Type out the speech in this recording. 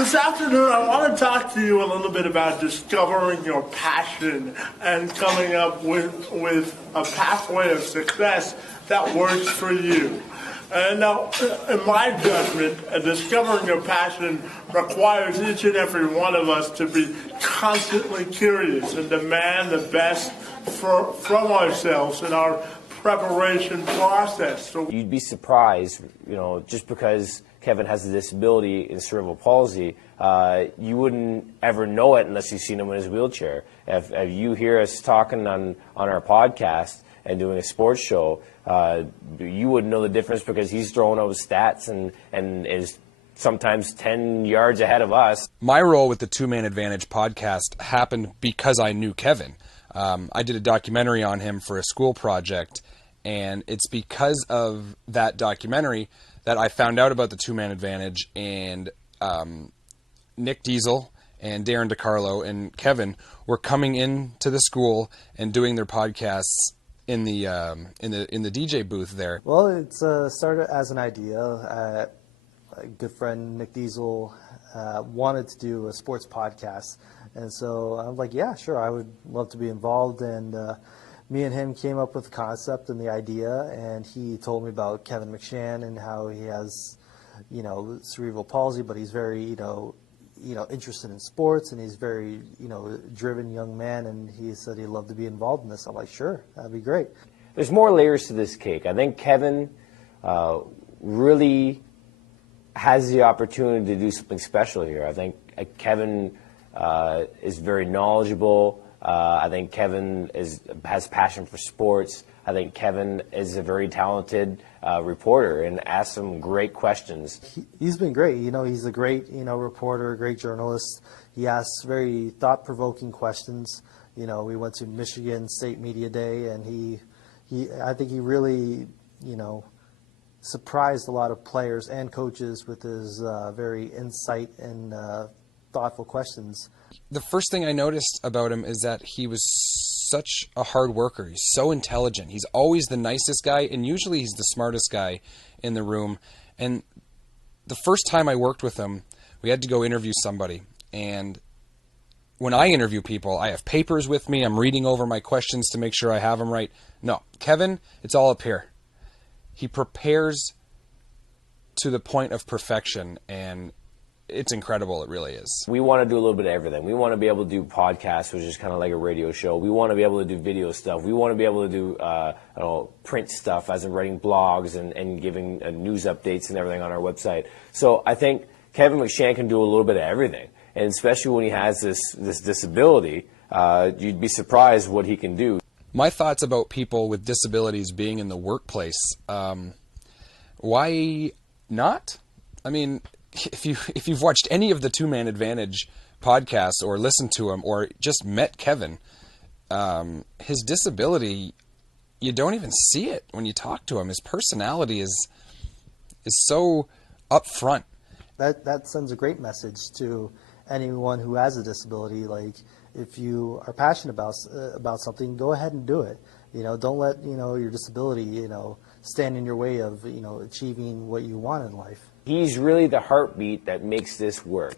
This afternoon, I want to talk to you a little bit about discovering your passion and coming up with a pathway of success that works for you. And now, in my judgment, discovering your passion requires each and every one of us to be constantly curious and demand the best from ourselves in our preparation process. So you'd be surprised, just because Kevin has a disability in cerebral palsy, you wouldn't ever know it unless you've seen him in his wheelchair. If you hear us talking on our podcast and doing a sports show, you wouldn't know the difference because he's throwing out stats and is sometimes 10 yards ahead of us. My role with the Two Man Advantage podcast happened because I knew Kevin. I did a documentary on him for a school project, and it's because of that documentary that I found out about the Two Man Advantage, and Nick Diesel and Darren DiCarlo and Kevin were coming into the school and doing their podcasts in the DJ booth there. Well, it's started as an idea. A good friend, Nick Diesel, wanted to do a sports podcast. And so I'm like, yeah, sure, I would love to be involved. And me and him came up with the concept and the idea. And he told me about Kevin McShan and how he has, cerebral palsy, but he's very, interested in sports, and he's very, driven young man. And he said he'd love to be involved in this. I'm like, sure, that'd be great. There's more layers to this cake. I think Kevin really has the opportunity to do something special here. I think Kevin is very knowledgeable. I think Kevin has passion for sports. I think Kevin is a very talented reporter and asks some great questions. He's been great. He's a great, reporter, great journalist. He asks very thought-provoking questions. We went to Michigan State Media Day, and I think he really, surprised a lot of players and coaches with his very insight and thoughtful questions. The first thing I noticed about him is that he was such a hard worker. He's so intelligent. He's always the nicest guy, and usually he's the smartest guy in the room. And the first time I worked with him, we had to go interview somebody. And when I interview people, I have papers with me. I'm reading over my questions to make sure I have them right. No, Kevin, it's all up here. He prepares to the point of perfection, and it's incredible. It really is. We want to do a little bit of everything. We want to be able to do podcasts, which is kind of like a radio show. We want to be able to do video stuff. We want to be able to do print stuff, as in writing blogs and giving news updates and everything on our website. So I think Kevin McShan can do a little bit of everything, and especially when he has this disability, you'd be surprised what he can do. My thoughts about people with disabilities being in the workplace, why not? I mean, if you've watched any of the Two Man Advantage podcasts or listened to him or just met Kevin, his disability, you don't even see it when you talk to him. His personality is so upfront. That sends a great message to anyone who has a disability. Like, if you are passionate about something, go ahead and do it. Don't let your disability stand in your way of achieving what you want in life. He's really the heartbeat that makes this work.